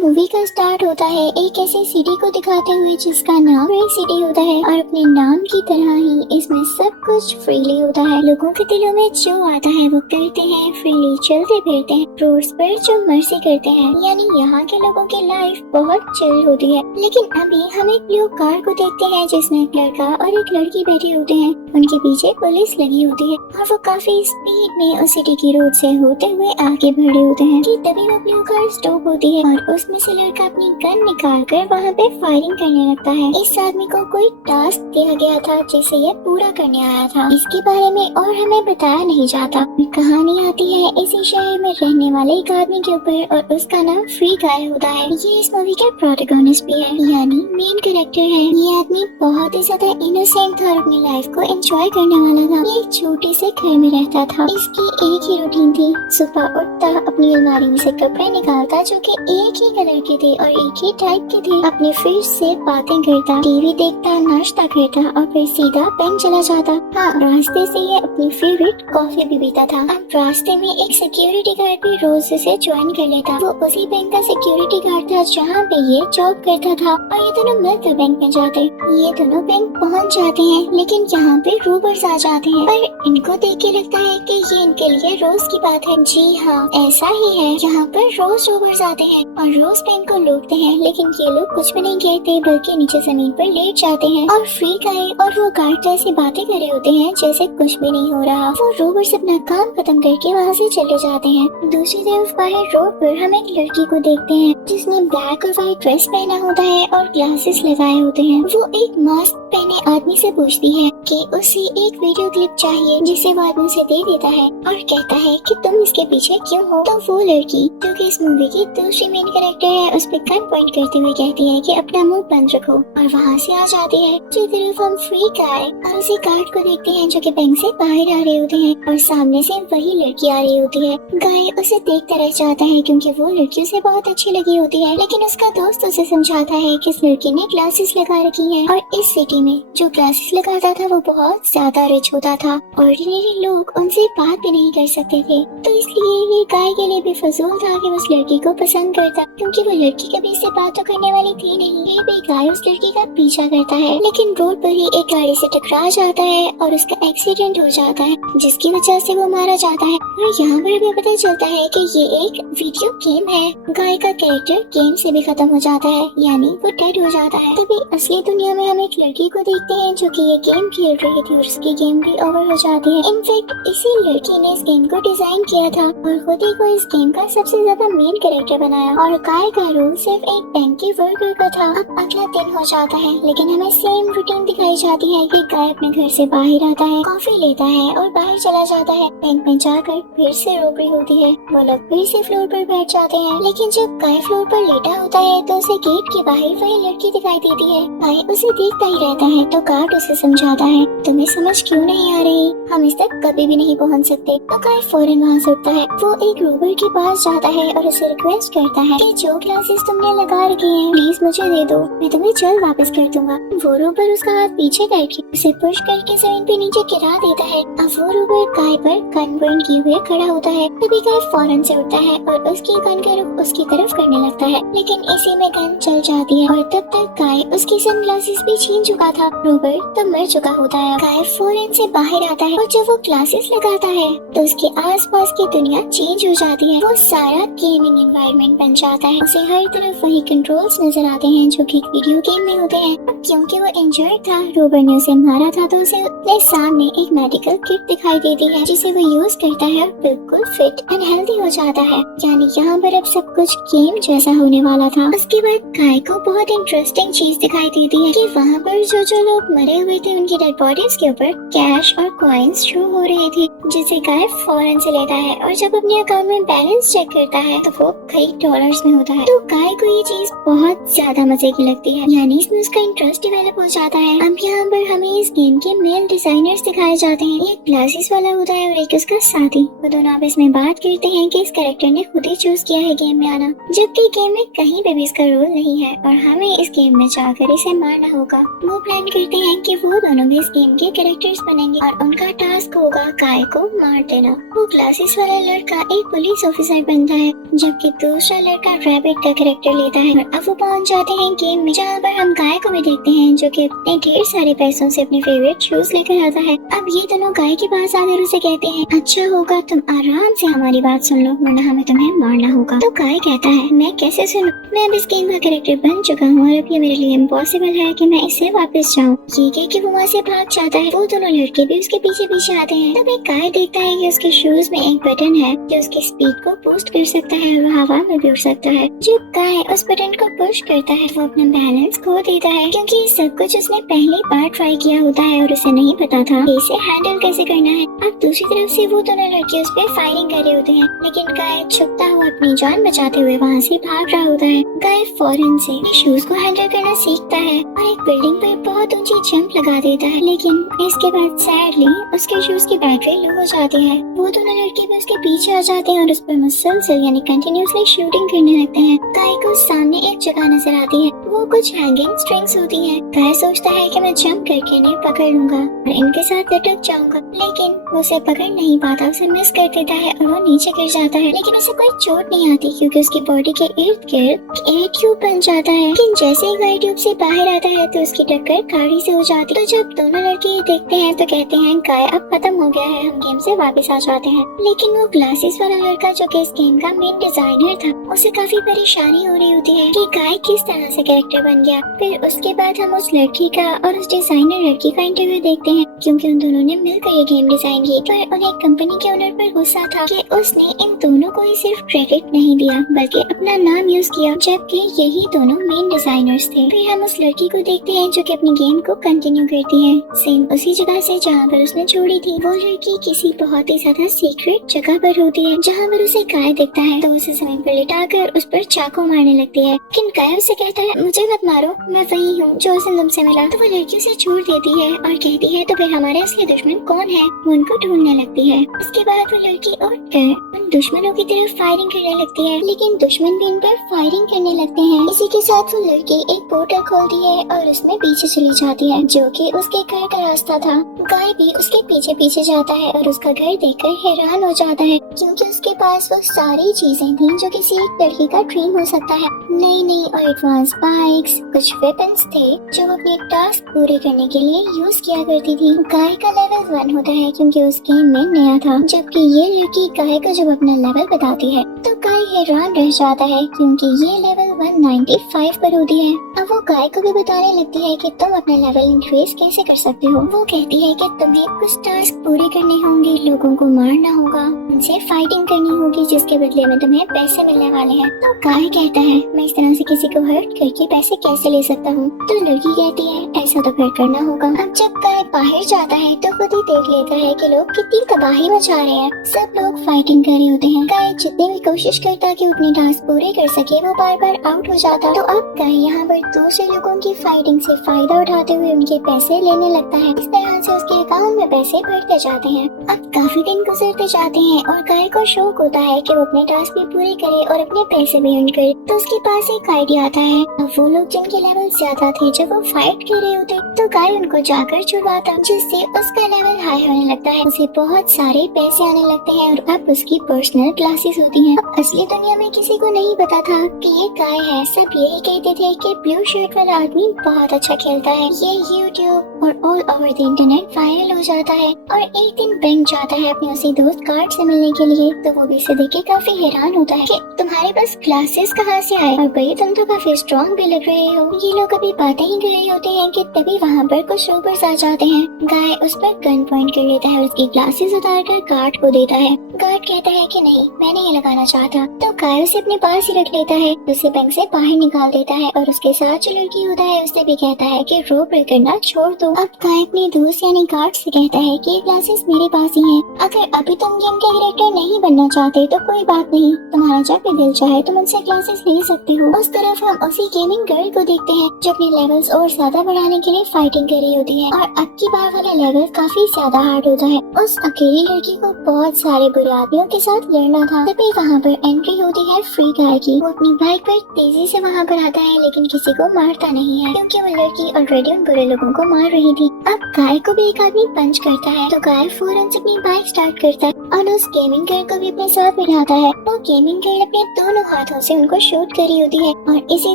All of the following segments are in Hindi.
मूवी का स्टार्ट होता है एक ऐसी सिटी को दिखाते हुए जिसका नाम रेड सिटी होता है और अपने नाम की तरह ही इसमें सब कुछ फ्रीली होता है। लोगों के दिलों में जो आता है वो करते हैं, फ्रीली चलते फिरते हैं, रोड्स पर जो मर्जी करते हैं। यानी यहाँ के लोगों की लाइफ बहुत चिल होती है। लेकिन अभी हम एक ब्लू कार को देखते हैं जिसमें एक लड़का और एक लड़की बैठे होते हैं। उनके पीछे पुलिस लगी होती है और वो काफी स्पीड में उस सिटी की रोड से होते हुए आगे बढ़ रहे होते हैं कि तभी वो ब्लू कार स्टॉप होती है और उसमें से लड़का अपनी गन निकाल कर वहाँ पे फायरिंग करने लगता है। इस आदमी को कोई टास्क दिया गया था जिसे ये पूरा करने आया था। इसके बारे में और हमें बताया नहीं जाता। कहानी आती है इसी शहर में रहने वाले एक आदमी के ऊपर और उसका नाम फ्री गाय होता है। ये इस मूवी के प्रोटैगनिस्ट भी है, यानी मेन कैरेक्टर है। ये आदमी बहुत ही ज्यादा इनोसेंट था और अपनी लाइफ को एंजॉय करने वाला था। ये एक छोटे से घर में रहता था। इसकी एक ही रूटीन थी, सुबह उठता, अपनी अलमारी में से कपड़े निकालता जो कि एक ही कलर के थे और एक ही टाइप के थे, अपने फ्रिज से बातें करता, टीवी देखता, नाश्ता करता और फिर सीधा बैंक चला जाता। हाँ, रास्ते से ये अपनी फेवरेट कॉफी भी पीता था। अब रास्ते में एक सिक्योरिटी गार्ड भी रोज उसे ज्वाइन कर लेता। वो उसी बैंक का सिक्योरिटी गार्ड था जहाँ पे ये जॉब करता था और ये दोनों मिलकर बैंक में जाते। ये दोनों बैंक पहुँच जाते हैं लेकिन यहाँ पे रोबर्स आ जाते हैं पर इनको देख के लगता है कि ये इनके लिए रोज की बात है। जी हाँ, ऐसा ही है। यहाँ पर रोज रोबर्स आते हैं और रोज बैंक को लूटते हैं लेकिन ये लोग कुछ भी नहीं कहते बल्कि नीचे जमीन पर लेट जाते हैं और फ्री गाय और वो गार्ड जैसी बातें कर रहे होते हैं जैसे कुछ भी नहीं हो रहा। वो रोबर्स अपना काम खत्म करके वहाँ से चले जाते हैं। दूसरी तरफ बाहर रोड पर हम एक लड़की को देखते हैं जिसने ब्लैक और व्हाइट ड्रेस पहना होता है और ग्लासेस लगाए होते हैं। वो एक मास्क पहने आदमी से पूछती है कि उसे एक वीडियो क्लिप चाहिए जिसे वो आदमी से दे देता है और कहता है कि तुम इसके पीछे क्यों हो। तो वो लड़की जो कि इस मूवी की दूसरी मेन कैरेक्टर है उस पे गन पॉइंट करते हुए कहती है कि अपना मुंह बंद रखो और वहाँ से आ जाती है। दूसरी तरफ हम फ्री गाय और उसी गार्ड को देखते हैं जो कि बैंक से बाहर आ रहे होते हैं और सामने से वही लड़की आ रही होती है। गाय उसे देखता रह जाता है क्योंकि वो लड़की उसे बहुत अच्छी लगी होती है लेकिन उसका दोस्त उसे समझाता है कि इस लड़की ने ग्लासेस लगा रखी है और इस सिटी में जो ग्लासेस लगाता था वो बहुत ज्यादा रिच होता था। ऑर्डिनरी लोग उनसे बात भी नहीं कर सकते थे तो इसलिए ये गाय के लिए भी फजूल था कि उस लड़की को पसंद करता क्योंकि वो लड़की कभी इससे बात तो करने वाली थी नहीं। ये भी गाय उस लड़की का पीछा करता है लेकिन रोड पर ही एक गाड़ी से टकरा जाता है और उसका एक्सीडेंट हो जाता है जिसकी वजह से वो मारा जाता है। और यहाँ पर हमें पता चलता है कि ये एक वीडियो गेम है। गाय का कैरेक्टर गेम से भी खत्म हो जाता है यानी वो डेड हो जाता है। तभी असली दुनिया में हम एक लड़की को देखते हैं जो कि ये गेम खेल रही थी और उसकी गेम भी ओवर हो जाती है। इनफैक्ट इसी लड़की ने इस गेम को डिजाइन किया था और खुद ही को इस गेम का सबसे ज्यादा मेन कैरेक्टर बनाया और गाय का रोल सिर्फ एक बैंक के वर्कर का था। अब अगला दिन हो जाता है लेकिन हमें सेम रूटीन दिखाई जाती है कि गाय अपने घर से बाहर आता है, कॉफी लेता है और बाहर चला जाता है। बैंक में जाकर फिर से रोबरी होती है। वो लोग फिर से फ्लोर पर बैठ जाते हैं लेकिन जब गाय फ्लोर पर लेटा होता है तो उसे गेट के बाहर वही लड़की दिखाई देती है। गाय उसे देखता ही रहता है तो गार्ड उसे समझाता है तुम्हें समझ क्यों नहीं आ रही, हम इस तक कभी भी नहीं पहुंच सकते। तो गाय फौरन वहाँ से उठता है। वो एक रोबर के पास जाता है और उसे रिक्वेस्ट करता है कि जो ग्लासेस तुमने लगा रखे हैं प्लीज मुझे दे दो, मैं तुम्हें जल्द वापस कर दूंगा। वो रोबर उसका हाथ पीछे करके उसे पुश करके जमीन पे नीचे गिरा देता है। अब वो रोबर गाय पर गन पॉइंट किए हुए खड़ा होता है। तभी गाय फौरन से उठता है और उसकी गन का रुख उसकी तरफ करने लगता है लेकिन इसी में गन चल जाती है और तब तक गाय उसकी सनग्लासेस भी छीन चुका था। रोबर तब मर चुका होता है। गाय फौरन से बाहर आता है और जब वो ग्लासेस लगाता है तो उसके आसपास की दुनिया चेंज हो जाती है। वो सारा गेमिंग एनवायरनमेंट बन जाता है। उसे हर तरफ वही कंट्रोल्स नजर आते हैं जो कि वीडियो गेम में होते हैं। अब क्योंकि वो इंजर्ड था, रोबर ने उसे मारा था तो उसे अपने सामने एक मेडिकल किट दिखाई देती है जिसे वो यूज करता है और बिल्कुल फिट एंड हेल्दी हो जाता है। यानी यहाँ पर अब सब कुछ गेम जैसा होने वाला था। उसके बाद गाय को बहुत इंटरेस्टिंग चीज दिखाई देती है कि वहाँ पर जो लोग मरे हुए थे उनकी डेड बॉडीज के ऊपर कैश और कॉइन्स शो हो रहे थे जिसे गाय फौरन से लेता है और जब अपने अकाउंट में बैलेंस चेक करता है तो वो कई डॉलर्स में होता है। तो गाय को ये चीज बहुत ज्यादा मजे की लगती है यानी इसमें उसका इंटरेस्ट डेवलप हो जाता है। अब यहाँ पर हमें इस गेम के मेल डिजाइनर्स दिखाए जाते हैं। एक ग्लासेस वाला होता है और एक उसका साथी। वो दोनों आपस में बात करते हैं कि इस कैरेक्टर ने खुद ही चूज किया है गेम में आना जबकि गेम में कहीं पे भी इसका रोल नहीं है और हमें इस गेम में जाकर इसे मारना होगा। वो प्लान करते हैं कि वो दोनों भी इस गेम के कैरेक्टर्स बनेंगे और उनका टास्क होगा गाय को मार देना। वो ग्लासेस वाला लड़का एक पुलिस ऑफिसर बनता है जबकि दूसरा लड़का रैबिट का कैरेक्टर लेता है और अब वो पहुंच जाते हैं गेम में, जहाँ पर हम गाय को भी देखते हैं जो कि अपने ढेर सारे पैसों से अपने फेवरेट शूज लेकर आता है। अब ये दोनों गाय के पास आकर उसे कहते हैं, अच्छा होगा तुम आराम से हमारी बात सुन लो, वरना हमें तुम्हें मारना होगा। तो गाय कहता है, मैं कैसे सुनूं, मैं अब इस गेम का कैरेक्टर बन चुका हूँ और अब ये मेरे लिए इम्पॉसिबल है कि मैं इससे वापस जाऊँ। ये कह के वो वहाँ से भाग जाता है। वो दोनों लड़के भी उसके पीछे पीछे आते हैं। तब एक गाय देखता है कि उसके शूज में एक बटन है जो उसकी स्पीड को बूस्ट कर सकता है और वो हवा में भी उड़ सकता है। जब गाय उस बटन को पुश करता है वो अपना बैलेंस खो देता है, क्योंकि ये सब कुछ उसने पहली बार ट्राई किया होता है और उसे नहीं पता था कि इसे हैंडल कैसे करना है। अब दूसरी तरफ से वो दोनों लड़के उस पर फायरिंग कर रहे होते हैं, लेकिन गाय छुपता हुआ अपनी जान बचाते हुए वहाँ से भाग रहा होता है। गाय फौरन से शूज को हैंडल करना सीखता है और एक बिल्डिंग पर बहुत ऊंची जंप लगा देता है, लेकिन इसके बाद सैडली उसके शूज की बैटरी लो हो जाती है। वो दोनों लड़के भी उसके पीछे आ जाते हैं और उस पर मुसलसल यानी कंटिन्यूअसली शूटिंग करने लगते हैं। गाय को सामने एक जगह नजर आती है, वो कुछ हैंगिंग स्ट्रिंग्स होती है। गाय सोचता है कि मैं जंप करके इन्हें पकड़ लूंगा और इनके साथ लटक जाऊंगा, लेकिन वो उसे पकड़ नहीं पाता, उसे मिस कर देता है और वो नीचे गिर जाता है। लेकिन उसे कोई चोट नहीं आती क्योंकि उसकी बॉडी के इर्द गिर्द एयर ट्यूब बन जाता है। लेकिन जैसे ही गाय ट्यूब से बाहर आता है तो उसकी टक्कर गाड़ी से हो जाती है। तो जब दोनों लड़के ये देखते हैं तो कहते हैं, गाय अब खत्म हो गया है, हम गेम से वापस आ जाते हैं। लेकिन वो ग्लासेस वाला लड़का जो कि इस गेम का मेन डिजाइनर था, उसे काफी परेशानी हो रही होती है कि गाय किस तरह से कैरेक्टर बन गया। फिर उसके बाद हम उस लड़की का और उस डिजाइनर लड़की का इंटरव्यू देखते हैं, क्योंकि उन दोनों ने मिलकर ये गेम डिजाइन की। पर उन्हें कंपनी के ओनर पर गुस्सा था कि उसने इन दोनों को ही सिर्फ क्रेडिट नहीं दिया बल्कि अपना नाम यूज किया, जबकि यही दोनों मेन डिजाइनर्स थे। फिर हम उस लड़की को देखते हैं जो कि अपनी गेम को कंटिन्यू करती है, सेम उसी जगह से जहाँ पर उसने छोड़ी थी। वो लड़की किसी बहुत ही ज्यादा सीक्रेट जगह पर होती है, जहाँ पर उसे गाय दिखता है तो उसे जमीन पर लिटाकर उस पर चाकू मारने लगती है। लेकिन गाय उसे कहता है, मुझे मत मारो, मैं वही हूँ जो उस दिन तुमसे मिला। तो वो लड़की उसे छोड़ देती है और कहती है, तो फिर हमारे असली दुश्मन कौन है? वो उनको ढूंढने लगती है। उसके बाद वो लड़की उठकर उन दुश्मनों की तरफ फायरिंग करने लगती है, लेकिन दुश्मन भी इन पर फायरिंग करने लगते हैं। इसी के साथ वो लड़की एक पोर्टल खोलती है और उसमें पीछे चली जाती है, जो कि उसके घर का रास्ता था। गाय भी उसके पीछे पीछे जाता है और उसका घर देखकर हैरान हो जाता है, क्योंकि उसके पास वो सारी चीजें थी जो किसी एक लड़की का ड्रीम हो सकता है। नई नई और एडवांस बाइक्स, कुछ वेपन्स थे जो वो अपने टास्क पूरे करने के लिए यूज किया करती थी। गाय का लेवल 1 होता है क्योंकि उस गेम में नया था, जबकि ये लड़की गाय को जब अपना लेवल बताती है तो गाय हैरान रह जाता है क्योंकि ये लेवल 195 पर होती है। अब वो गाय को भी बताने लगती है कि तुम अपना लेवल इंक्रीज कैसे कर सकते हो। वो कहती है कि तुम्हें कुछ टास्क पूरे करने होंगे, लोगों को मारना होगा, उनसे फाइटिंग करनी होगी, जिसके बदले में तुम्हें पैसे मिलने वाले हैं। तो गाय कहता है, मैं इस तरह से किसी को हर्ट करके पैसे कैसे ले सकता हूँ? तो लड़की कहती है, ऐसा तो फिर करना होगा। अब जब गाय बाहर जाता है तो खुद ही देख लेता है कि लोग कितनी तबाही मचा रहे हैं, सब लोग फाइटिंग कर रहे होते हैं। गाय जितनी भी कोशिश करता कि अपने टास्क पूरे कर सके, वो बार बार आउट हो जाता। तो अब गाय यहाँ पर दूसरे लोगों की फाइटिंग से फायदा उठाते हुए उनके पैसे लेने लगता है। इस तरह से उसके अकाउंट में पैसे बढ़ते जाते हैं। अब काफी दिन गुजरते जाते हैं और गाय को शौक होता है कि वो अपने टास्क भी पूरे करे और अपने पैसे भी अर्न करे। तो उसके पास एक आइडिया आता है। अब वो लोग जिनके लेवल ज्यादा थे, जब वो फाइट कर रहे होते तो गाय उनको जाकर छुड़वाता, जिससे उसका लेवल हाई होने लगता है, उसे बहुत सारे पैसे आने लगते हैं और अब उसकी पर्सनल क्लासेस होती हैं। अब असली दुनिया में किसी को नहीं पता था कि ये गाय है। सब यही कहते थे कि ब्लू शर्ट वाला आदमी बहुत अच्छा खेलता है। ये यूट्यूब और all over the internet viral हो जाता है और एक दिन बैंक जाता है अपने उसी दोस्त कार्ड से मिलने के लिए। तो वो भी इसे देख के काफी हैरान होता है कि तुम्हारे पास क्लासेस कहाँ से आए, और भाई तुम तो काफी स्ट्रॉन्ग भी लग रहे हो। ये लोग अभी बातें ही कर रहे होते हैं कि तभी वहाँ पर कुछ रोबर्स आ जाते हैं। गाय उस पर गन पॉइंट कर लेता है और उसकी ग्लासेस उतार कर गार्ड को देता है। गार्ड कहता है कि नहीं, मैं नहीं लगाना चाहता। तो गाय उसे अपने पास ही रख लेता है, उसे बैंक से बाहर निकाल देता है और उसके साथ जो लड़की होता है उससे भी कहता है कि रोबर करना छोड़ दो। अब गाय अपने दोस्त यानी गार्ड से कहता है कि ये ग्लासेस मेरे पास ही हैं। अगर अभी तुम गेम के कैरेक्टर नहीं बनना चाहते तो कोई बात नहीं, तुम्हारा जब भी दिल चाहे तुम उनसे ग्लासेस ले सकते हो। उस तरफ हम उसी गेमिंग गर्ल को देखते हैं जो अपने लेवल्स और ज्यादा बढ़ाने के लिए फाइटिंग कर रही होती है, और अब की बार वाला लेवल काफी ज्यादा हार्ड होता है। उस अकेली लड़की को बहुत सारे बुरे आदमियों के साथ लड़ना था। तभी वहाँ पर एंट्री होती है फ्री गाय की। वो अपनी बाइक पर तेजी से वहाँ पर आता है, लेकिन किसी को मारता नहीं है क्योंकि वो लड़की ऑलरेडी उन बुरे लोगों को मार रही थी। अब गाय को भी एक आदमी पंच करता है तो गाय फौरन से अपनी बाइक स्टार्ट करता है और उस गेमिंग गर्ल को भी अपने साथ बिठाता है। वो गेमिंग गर्ल अपने दोनों हाथों से उनको शूट करी होती है और इसी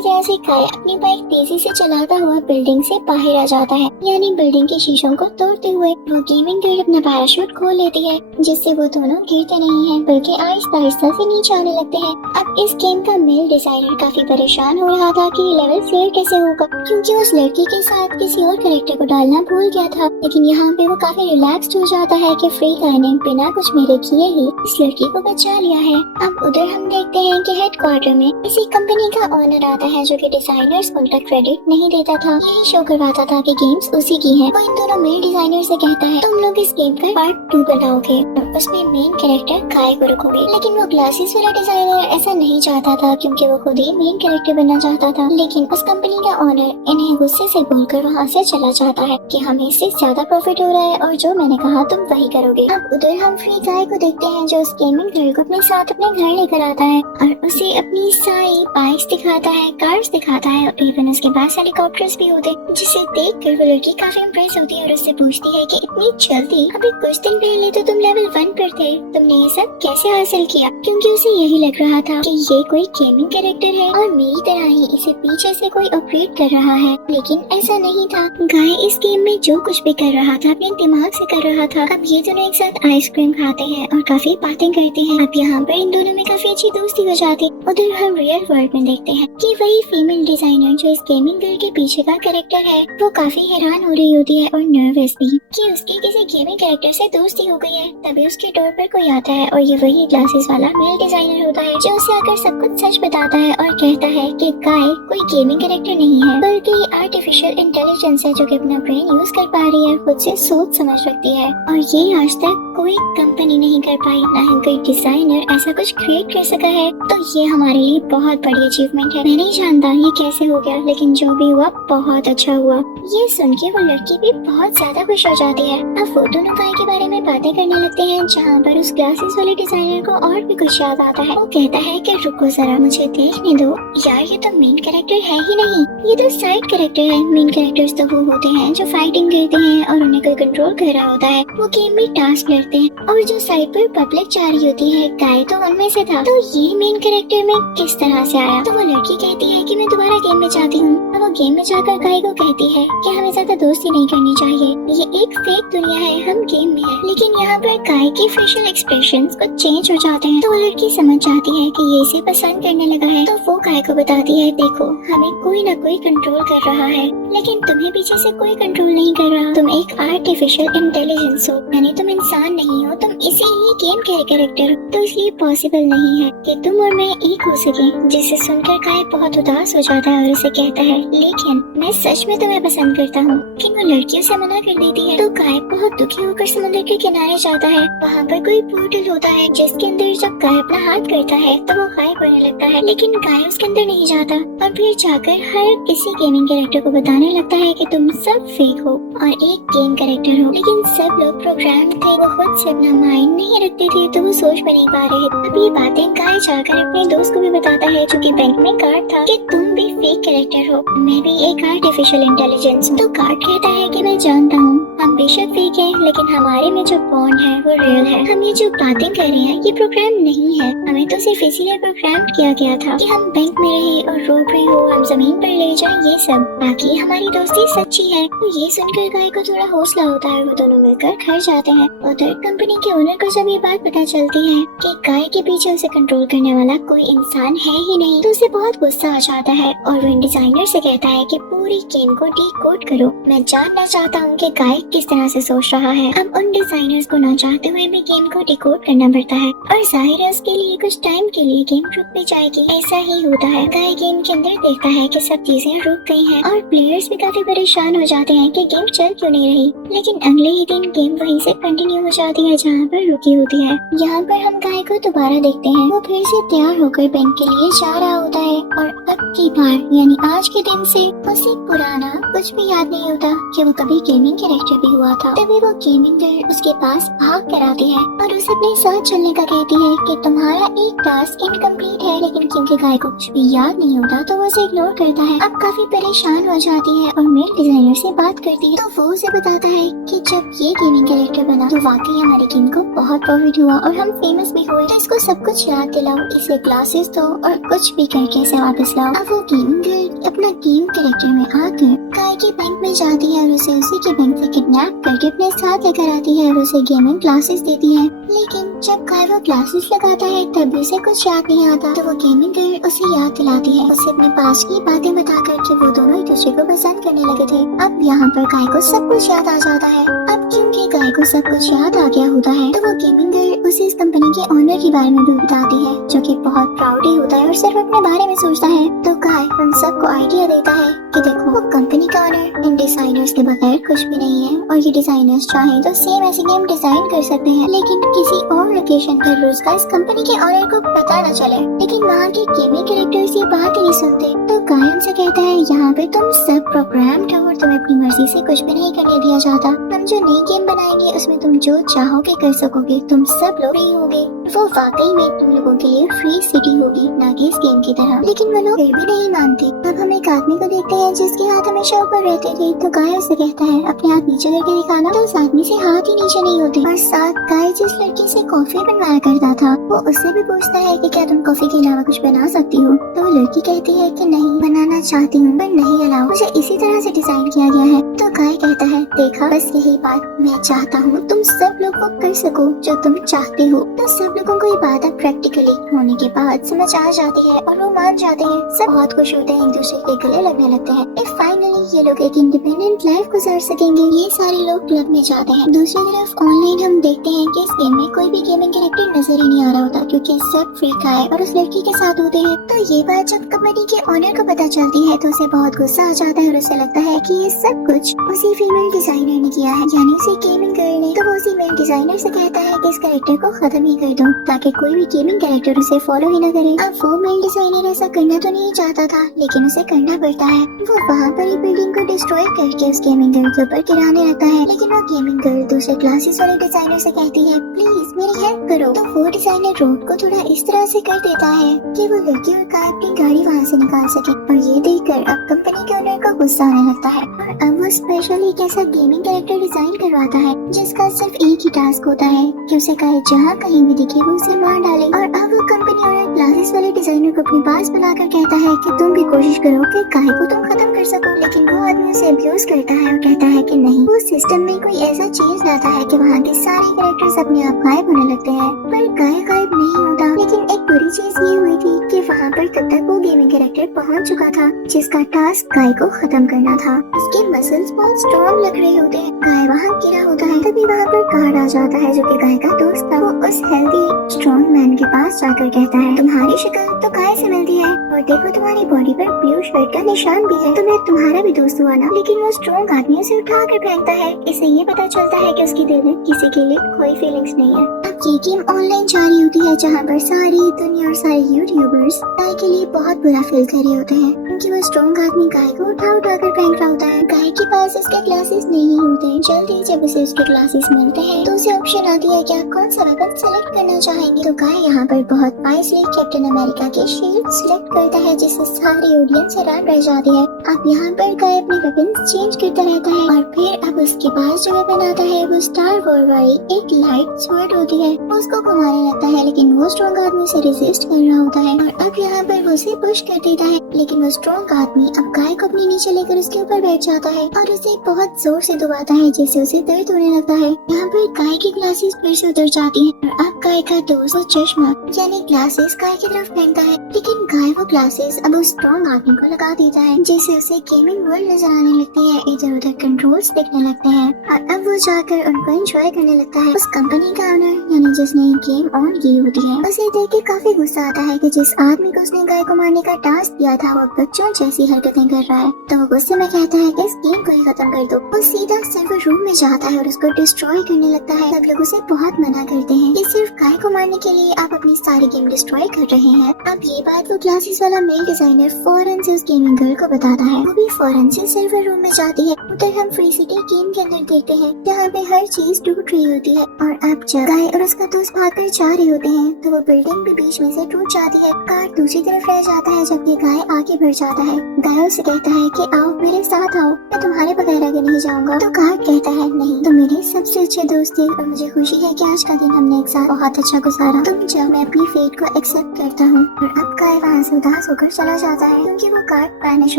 तरह से गाय अपनी बाइक तेजी से चलाता हुआ बिल्डिंग से बाहर आ जाता है, यानी बिल्डिंग के शीशों को तोड़ते हुए। वो गेमिंग गर्ल अपना पैराशूट खोल लेती है जिससे वो दोनों गिरते नहीं है बल्कि आहिस्ता आहिस्ता से नीचे आने लगते हैं। अब इस गेम का मेल डिजाइनर काफी परेशान हो रहा था कि ये लेवल फेयर कैसे होगा, क्योंकि उस लड़की के साथ किसी और कैरेक्टर को डालना भूल गया था। लेकिन यहाँ पे वो काफी रिलैक्स्ड हो जाता है कि फ्री गाय ने बिना कुछ मेरे किए ही इस लड़की को बचा लिया है। अब उधर हम देखते हैं कि हेडक्वार्टर में इसी कंपनी का ओनर आता है जो कि डिजाइनर्स को उनका क्रेडिट नहीं देता था, यही शो करवाता था कि गेम्स उसी की है। वो इन दोनों मेल डिजाइनर से कहता है तुम लोग इस गेम का पार्ट 2 बनाओगे और उसमें मेन कैरेक्टर गाय को रखोगे। लेकिन वो ग्लासेस वाला डिजाइनर ऐसा नहीं चाहता था क्योंकि वो खुद ही मेन कैरेक्टर बनना चाहता था। लेकिन उस कंपनी का ओनर इन्हें गुस्से से बोलकर वहाँ से चला जाता है कि हमें इससे ज्यादा प्रॉफिट हो रहा है और जो मैंने कहा तुम वही करोगे। अब उधर हम फ्री गाय को देखते हैं जो उस गेमिंग गर्ल को अपने साथ अपने घर लेकर आता है और उसे अपनी सारी बाइक्स दिखाता है, कार्स दिखाता है और इवन उसके पास हेलीकॉप्टर्स भी होते, जिसे देख कर वो लड़की काफी इम्प्रेस होती है और उससे पूछती है कि इतनी जल्दी, अभी कुछ दिन पहले तो तुम लेवल 1 पर थे, तुमने ये सब कैसे हासिल किया? क्योंकि उसे यही लग रहा था कि ये कोई गेमिंग कैरेक्टर है और मेरी तरह ही इसे पीछे से कोई ऑपरेट कर रहा है। लेकिन ऐसा नहीं था, गाय इस गेम में जो कुछ भी कर रहा था अपने दिमाग से कर रहा था। अब ये दोनों एक साथ आइसक्रीम खाते हैं और काफी बातें करते हैं। अब यहाँ पर इन दोनों में काफी अच्छी दोस्ती हो जाती। उधर हम रियल वर्ल्ड में देखते हैं कि वही फीमेल डिजाइनर जो इस गेमिंग गर्ल के पीछे का कैरेक्टर है, वो काफी हैरान हो रही होती है और नर्वस भी कि उसकी किसी गेमिंग कैरेक्टर से दोस्ती हो गई है। तभी उसके डोर पर कोई आता है और ये वही ग्लासेस वाला मेल डिजाइनर होता है जो उसे आकर सब कुछ सच बताता है और कहता है कि गाय कोई गेमिंग कैरेक्टर नहीं है बल्कि आर्टिफिशियल इंटेलिजेंस है जो कि अपना ब्रेन यूज कर पा रही है, खुद से सोच समझ रखती है। और ये आज तक कोई कंपनी नहीं कर पाई, ना ही कोई डिजाइनर ऐसा कुछ क्रिएट कर सका है। तो ये हमारे लिए बहुत बड़ी अचीवमेंट है। मैं नहीं जानता ये कैसे हो गया, लेकिन जो भी हुआ बहुत अच्छा हुआ। ये सुन के वो लड़की भी बहुत ज्यादा खुश हो जाती है। अब वो दोनों गाय के बारे में बातें करने लगते हैं, जहाँ पर उस ग्लासेस वाले डिजाइनर को और भी कुछ याद आता है। वो कहता है कि रुको जरा, मुझे देखने दो यार, ये तो मेन कैरेक्टर है ही नहीं, ये तो साइड कैरेक्टर है। मेन कैरेक्टर्स तो वो होते हैं जो फाइटिंग करते हैं और उन्हें कोई कंट्रोल कर रहा होता है, वो गेम में टास्क लड़ते हैं। और जो साइड पर पब्लिक जा रही होती है, गाय तो उनमें से था। तो ये मेन कैरेक्टर में किस तरह से आया? तो वो लड़की कहती है कि मैं दोबारा गेम में जाती हूँ। और वो गेम में जाकर गाय को कहती है कि हमें ज्यादा दोस्ती नहीं करनी चाहिए, ये एक फेक दुनिया है, हम गेम में है। लेकिन यहाँ पर गाय के फेशियल एक्सप्रेशंस कुछ चेंज हो जाते हैं। तो वो लड़की समझ जाती है कि ये इसे पसंद करने लगा है। तो वो गाय को बताती है देखो, हमें कोई न कोई कंट्रोल कर रहा है, लेकिन तुम्हें पीछे से कोई कंट्रोल नहीं कर रहा। तुम एक आर्टिफिशियल इंटेलिजेंस हो, यानी तुम इंसान नहीं हो, तुम इसी ही गेम के कैरेक्टर हो। तो इसलिए पॉसिबल नहीं है कि तुम और मैं एक हो सके। जिसे सुनकर गाय बहुत उदास हो जाता है और उसे कहता है लेकिन मैं सच में तुम्हें पसंद करता हूँ। लेकिन वो लड़की उसे मना कर देती है। तो गाय बहुत दुखी होकर समुद्र के किनारे जाता है। वहाँ पर कोई पोर्टल होता है जिसके अंदर जब गाय अपना हाथ करता है तो वो गायब होने लगता है, लेकिन गाय उसके अंदर नहीं जाता और फिर जाकर हर किसी गेमिंग कैरेक्टर को बताने लगता है कि तुम सब फेक हो और एक गेम कैरेक्टर हो। लेकिन सब लोग प्रोग्राम थे, वो खुद से अपना माइंड नहीं रखते थे, तो वो सोच भी नहीं पा रहे। अब ये बातें गाय जाकर अपने दोस्त को भी बताता है जो कि बैंक में गार्ड था कि तुम भी फेक कैरेक्टर हो, मैं भी एक आर्टिफिशियल इंटेलिजेंस हूँ। तो गार्ड कहता है कि मैं जानता हूँ हम बेशक फेक है, लेकिन हमारे में जो बॉन्ड है वो रियल है। हम ये जो बातें कर रहे हैं ये प्रोग्राम नहीं है, हमें तो सिर्फ इसीलिए प्रोग्राम किया गया था कि हम बैंक में रहे और रोबरी हो, हम जमीन पर ले जाए, ये सब। बाकी हमारी दोस्ती सच्ची है। तो ये सुनकर गाय को थोड़ा हौसला होता है, वो दोनों मिलकर घर जाते हैं। उधर कंपनी के ओनर को जब ये बात पता चलती है कि गाय के पीछे उसे कंट्रोल करने वाला कोई इंसान है ही नहीं, तो उसे बहुत गुस्सा आ जाता है और वो इन डिजाइनर से कहता है कि पूरी गेम को डीकोड करो, मैं जानना चाहता हूँ कि गाय किस तरह से सोच रहा है। अब उन डिजाइनर्स को ना चाहते हुए भी गेम को डिकोड करना पड़ता है और जाहिर है उसके लिए कुछ टाइम के लिए गेम रुक भी जाएगी। ऐसा ही होता है, गाय गेम के अंदर देखता है कि सब चीजें रुक गई हैं और प्लेयर्स भी काफी परेशान हो जाते हैं कि गेम चल क्यों नहीं रही। लेकिन अगले ही दिन गेम वहीं से कंटिन्यू हो जाती है जहाँ पर रुकी होती है। यहाँ पर हम गाय को दोबारा देखते हैं, वो फिर से तैयार होकर बैंक के लिए जा रहा होता है और अब की बार यानी आज के दिन से उसे पुराना कुछ भी याद नहीं होता कि वो कभी गेमिंग कैरेक्टर कैरेक्टर भी हुआ था। तभी वो गेमिंग गर्ल उसके पास भाग कर आती है और उसे अपने साथ चलने का कहती है कि तुम्हारा एक टास्क इनकम्प्लीट है, लेकिन क्योंकि गाय को कुछ भी याद नहीं होता तो वो उसे इग्नोर करता है। अब काफी परेशान हो जाती है और मेल डिजाइनर से बात करती है, तो वो उसे बताता है कि जब ये गेमिंग कैरेक्टर बना तो वाकई हमारी गेम को बहुत प्रॉफिट हुआ और हम फेमस भी हुए, तो इसको सब कुछ याद दिलाओ, इसे क्लासेस दो और कुछ भी करके इसे वापस लाओ। अब वो गेमिंग गर्ल अपना गेम कैरेक्टर में आकर गाय के बैंक में जाती है और उसे उसी के बैंक से किडनैप करके अपने साथ लेकर आती है और उसे गेमिंग क्लासेस देती है। लेकिन जब गाय वो क्लासेस लगाता है तब भी उसे कुछ याद नहीं आता, तो वो गेमिंग गर्ल उसे याद दिलाती है, उसे अपने पास की बातें बताकर कि वो दोनों एक दूसरे को पसंद करने लगे थे। अब यहाँ पर गाय को सब कुछ याद आ जाता है। अब क्योंकि गाय को सब कुछ याद आ गया होता है तो वो गेमिंग गर्ल उसे इस कंपनी के ओनर के बारे में भी बताती है, जो कि बहुत प्राउड ही होता है और सिर्फ अपने बारे में सोचता है। तो गाय उन सबको आइडिया देता है कि देखो वो कंपनी का ओनर इन डिजाइनर्स के बगैर कुछ भी नहीं है और ये डिजाइनर्स चाहें तो सेम ऐसी गेम डिजाइन कर सकते हैं, लेकिन किसी और लोकेशन पर रोज का इस कंपनी के ओनर को पता न चले। लेकिन वहाँ के गेमिंग कैरेक्टर्स ये बात ही नहीं सुनते, तो गाय उनसे कहता है यहाँ पे तुम सब प्रोग्राम्ड हो और तुम्हें अपनी मर्जी से कुछ भी नहीं करने दिया जाता। हम जो नई गेम बनाएंगे उसमें तुम जो चाहोगे कर सकोगे, तुम सब लोग फ्री होगे। वो वाकई में तुम लोगों के लिए फ्री सिटी होगी, ना कि इस गेम की तरह। लेकिन वो लोग फिर भी नहीं मानते। अब हम एक आदमी को देखते हैं जिसके हाथ हमेशा ऊपर रहते थे, तो गाय उसे कहता है अपने हाथ नीचे करके दिखाना, तो उस आदमी से हाथ ही नीचे नहीं होते। और साथ गाय जिस लड़की से कॉफी बनवाया करता था वो उससे भी पूछता है कि क्या तुम कॉफी के अलावा कुछ बना सकती हो, तो वो लड़की कहती है कि नहीं, बनाना चाहती हूँ पर नहीं अलाउ, मुझे इसी तरह से डिजाइन किया गया है। तो गाय कहता है देखा, बस यही बात मैं चाहता हूँ, तुम सब लोग वो कर सको जो तुम चाहते हो। तो सब लोगों को ये बात अब प्रैक्टिकली होने के बाद समझ आ जाती है और वो मान जाते हैं। सब बहुत खुश होते हैं, एक दूसरे के गले लगने लगते हैं। फाइनली ये लोग एक इंडिपेंडेंट लाइफ गुजार सकेंगे। ये सारे लोग क्लब में जाते हैं। दूसरी तरफ ऑनलाइन हम देखते हैं कि इस गेम में कोई भी गेमिंग कैरेक्टर नजर ही नहीं आ रहा होता, क्योंकि सब फ्री गाय और उस लड़की के साथ होते हैं। तो ये बात जब कंपनी के ओनर को पता चलती है तो उसे बहुत गुस्सा आ जाता है और उसे लगता है कि ये सब कुछ उसी फीमेल डिजाइनर ने किया है, यानी उसी गेमिंग गर्ल ने। तो वो उसी मेल डिजाइनर से कहता है कि इस कैरेक्टर को खत्म ही कर दो ताकि कोई भी गेमिंग कैरेक्टर उसे फॉलो ही न करे। अब वो मेल डिजाइनर ऐसा करना तो नहीं चाहता था, लेकिन उसे करना पड़ता है। वो वहाँ पर ही बिल्डिंग को डिस्ट्रॉय करके उस गेमिंग गर्ल के ऊपर गिराने लगता है। लेकिन वो गेमिंग गर्ल दूसरे क्लासेस वाले डिजाइनर से कहती है प्लीज मेरी हेल्प करो। तो वो डिजाइनर रोड को थोड़ा इस तरह से कर देता है कि वो लड़की और गाय अपनी गाड़ी वहाँ से निकाल सके। और ये देखकर अब कंपनी के ओनर को गुस्सा आने लगता है और अब वो स्पेशली एक ऐसा गेमिंग कैरेक्टर डिजाइन करवाता है जिसका सिर्फ एक ही टास्क होता है कि उसे गाय जहाँ कहीं भी दिखे वो उसे मार डाले। और अब वो कंपनी ओनर क्लासेस वाले डिजाइनर को अपने पास बुलाकर कहता है कि तुम भी कोशिश करो कि गाय को तुम खत्म कर सको। लेकिन वो आदमी उसे अब्यूज करता है और कहता है कि नहीं, वो सिस्टम में कोई ऐसा चेंज लाता है कि वहाँ के सारे कैरेक्टर्स अपने आप गायब होने लगते हैं, पर गाय गायब नहीं होता। लेकिन एक बुरी चीज ये हुई थी कि वहाँ पर तब तक वो गेमिंग कैरेक्टर पहुँच चुका था जिसका टास्क गाय को खत्म करना था। उसके मसल्स बहुत स्ट्रॉन्ग लग रहे होते हैं। गाय वहाँ गिरा होता है, तभी वहाँ पर गार्ड आ जाता है जो कि गाय का दोस्त था। वो उस हेल्दी स्ट्रॉन्ग मैन के पास जाकर कहता है तुम्हारी शक्ल तो गाय से मिलती है और देखो तुम्हारी बॉडी पर ब्लू शर्ट का निशान भी है, तो मैं तुम्हारा भी दोस्त हुआ ना। लेकिन वो स्ट्रॉन्ग आदमी उसे उठा कर फेंकता है। इससे ये पता चलता है कि उसके दिल में किसी के लिए कोई फीलिंग्स नहीं है। अब ये गेम ऑनलाइन जारी होती है जहाँ पर सारी दुनिया और सारे यूट्यूबर्स गाय के लिए बहुत बुरा फील कर रहे होते हैं, क्योंकि वो स्ट्रॉन्ग आदमी गाय को उठा कर फेंक रहा होता है। गाय के पास उसके क्लासेस नहीं होते। जल्दी जब उसे उसके क्लासेस मिलते हैं तो उसे ऑप्शन आती है क्या कौन सा वेपन सेलेक्ट करना चाहेंगे। तो गाय यहाँ पर बहुत वाइसली कैप्टन अमेरिका की शील्ड सिलेक्ट करता है, जिससे सारी ऑडियंस हैरान रह जाती है। अब यहाँ पर गाय अपने वेपन चेंज करता रहता है और फिर अब उसके पास जो वेपन आता है वो स्टार वॉर वाली एक लाइट स्वॉर्ड होती है। वो उसको घुमाने लगता है, लेकिन वो स्ट्रॉन्ग आदमी उसे रेजिस्ट कर रहा होता है और अब यहाँ पर वो उसे पुश कर देता है। लेकिन वो स्ट्रॉन्ग आदमी अब गाय को अपने नीचे लेकर उसके ऊपर बैठ जाता है और उसे बहुत जोर से दबाता है, जिससे उसे दर्द होने लगता है। यहाँ पर गाय की ग्लासेस फिर से उतर जाती है और अब गाय का दोस्त वो चश्मा यानी ग्लासेस गाय की तरफ फेंकता है, लेकिन गाय वो ग्लासेस अब उस स्ट्रॉन्ग आदमी को लगा देता है, जिससे उसे गेमिंग वर्ल्ड नजर आने लगती है। इधर उधर कंट्रोल्स दिखने लगते हैं और अब वो जाकर उनको एंजॉय करने लगता है। उस कंपनी का ओनर यानी जिसने गेम ऑन की होती है उसे देख के काफी गुस्सा आता है कि जिस आदमी को उसने गाय को मारने का टास्क दिया था था वो बच्चों जैसी हरकतें कर रहा है। तो वो गुस्से में कहता है कि इस गेम को ही खत्म कर दो। वो सीधा सर्वर रूम में जाता है और उसको डिस्ट्रॉय करने लगता है। सब लोग उसे बहुत मना करते हैं कि सिर्फ गाय को मारने के लिए आप अपनी सारी गेम डिस्ट्रॉय कर रहे हैं। अब ये बात वो क्लासेस वाला मेल डिजाइनर फौरन से उस गेमिंग गर्ल को बताता है। वो भी फौरन से सर्वर रूम में जाती है। उधर हम फ्री सिटी गेम के अंदर देखते हैं जहाँ पे हर चीज टूट रही होती है और अब जब गाय और उसका दोस्त भागकर जा रहे होते हैं तो वो बिल्डिंग भी बीच में से टूट जाती है। कार दूसरी तरफ रह जाता है जबकि गाय आगे बढ़ जाता है। गाय उसे कहता है कि आओ मेरे साथ आओ, मैं तुम्हारे बगैर आगे नहीं जाऊंगा। तो कार कहता है नहीं, तुम मेरे सबसे अच्छे दोस्त थे और मुझे खुशी है कि आज का दिन हमने एक साथ बहुत अच्छा गुजारा। तुम जब मैं अपनी फेट को एक्सेप्ट करता हूँ। और अब गाय वहाँ से उदास होकर चला जाता है क्योंकि वो कार वैनिश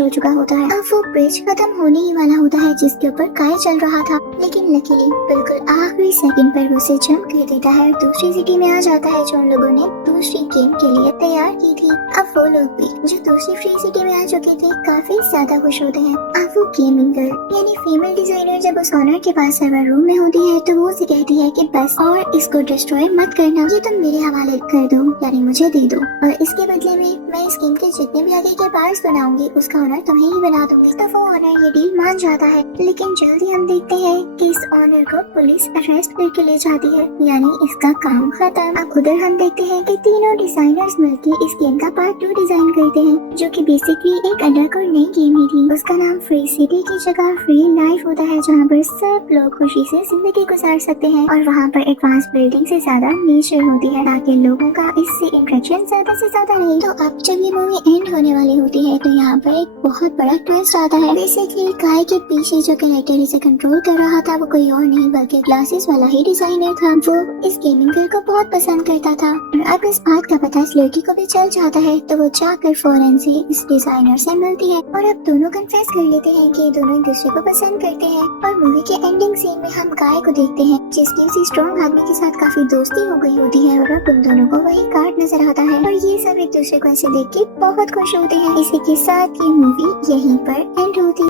हो चुका होता है। अब वो ब्रिज खत्म होने ही वाला होता है जिसके ऊपर गाय चल रहा था, लेकिन लकीली बिल्कुल आखिरी सेकंड पर वो उसे जंप कर देता है और दूसरी सिटी में आ जाता है जो उन लोगों ने दूसरी गेम के लिए तैयार की थी। अब वो लोग भी जो दूसरी फ्री सिटी में आ चुके थे काफी ज्यादा खुश होते हैं। अब वो गेमिंग गर्ल यानी फीमेल डिजाइनर जब उस ऑनर के पास सर्वर रूम में होती है तो वो उसे कहती है कि बस और इसको डिस्ट्रॉय मत करना, ये तुम मेरे हवाले कर दो यानी मुझे दे दो और इसके बदले में मैं इस गेम के जितने भी आगे के पार्ट्स बनाऊंगी उसका ऑनर तुम्हें ही बना दूंगी। तो वो ऑनर ये डील मान जाता है, लेकिन जल्दी हम देखते हैं कि इस ऑनर को पुलिस अरेस्ट करके ले जाती है यानी इसका काम खत्म। अब उधर हम देखते हैं कि तीनों डिजाइनर्स मिलकर इस गेम का पार्ट 2 डिजाइन करते हैं जो कि बेसिकली एक अंडरकोर नई गेम ही थी। उसका नाम फ्री सिटी की जगह फ्री लाइफ होता है जहाँ पर सब लोग खुशी से जिंदगी गुजार सकते हैं और वहाँ पर एडवांस बिल्डिंग से ज्यादा नेचर होती है ताकि लोगों का इससे इंटरेक्शन ज्यादा से ज्यादा रहे। तो अब जब ये मूवी एंड होने वाली होती है तो यहाँ पर एक बहुत बड़ा ट्विस्ट आता है। बेसिकली गाय के पीछे जो कैरेक्टर इसे कंट्रोल कर रहा था वो कोई और नहीं बल्कि ग्लासेस वाला ही डिजाइनर था। वो इस गेमिंग गर्ल को बहुत पसंद करता था और अब इस बात का पता इस लड़की को भी चल जाता है तो वो जाकर फौरन से इस डिजाइनर से मिलती है और अब दोनों कन्फेस कर लेते हैं कि दोनों एक दूसरे को पसंद करते हैं। और मूवी के एंडिंग सीन में हम गाय को देखते हैं जिसकी उसी स्ट्रॉन्ग आदमी के साथ काफी दोस्ती हो गई होती है और अब उन दोनों को वही कार्ड नजर आता है और ये सब एक दूसरे को ऐसे देख के बहुत खुश होते हैं। इसी के साथ ये मूवी यहीं पर एंड होती है।